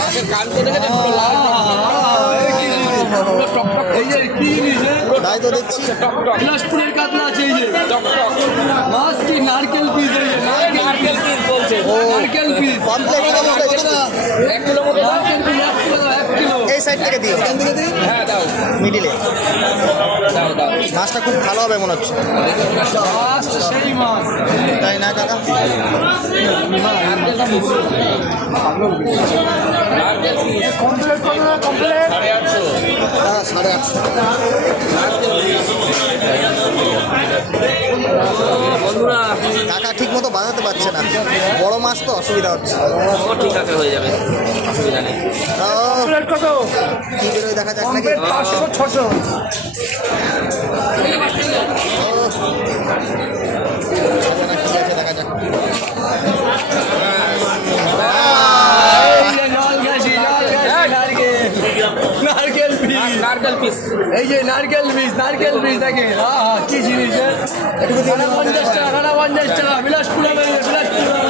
মাছের কানকো দেখে পুরো লাল পুরো টক টক। এই যে কি জিনিস তাই তো দেখছি। টক টক বিলাসপুরের কাতলা আছে এই যে টক টক। মাছ কি নারকেল পিস এই যে নারকেল পিস বলছে। নারকেল পিস কমপ্লেট কত এগুলো? 1 কিলো মতো দাও। নারকেল পিস 1 কিলো দাও 1 কিলো এই সাইড থেকে দিও, এখান থেকে দিই হ্যাঁ দাও মিডিলে। দাও দাও। মাছটা খুব ভালো হবে মনে হচ্ছে, মাছ তো সেই মাছ তাই না কাকা? নারকেলটা পিস। নারকেল পিস কমপ্লিট করো না কমপ্লিট 850। হ্যাঁ 850। বন্ধুরা কাকা ঠিক মতো বাজাতে পারছে না, বড় মাছ তো অসুবিধা হচ্ছে। ও ঠিক আছে হয়ে যাবে, অসুবিধা নেই। কমপ্লিট কত কি বেরোয় দেখা যাক নাকি। কমপ্লিট 500 600 কি আছে দেখা যাক। এই যে জল গাছি নারকেল পিস নারকেল পিস এই যে নারকেল পিস দেখে কি জিনিস 50 টাকা 50 টাকা বিলাসপুরে বিলাসপুরে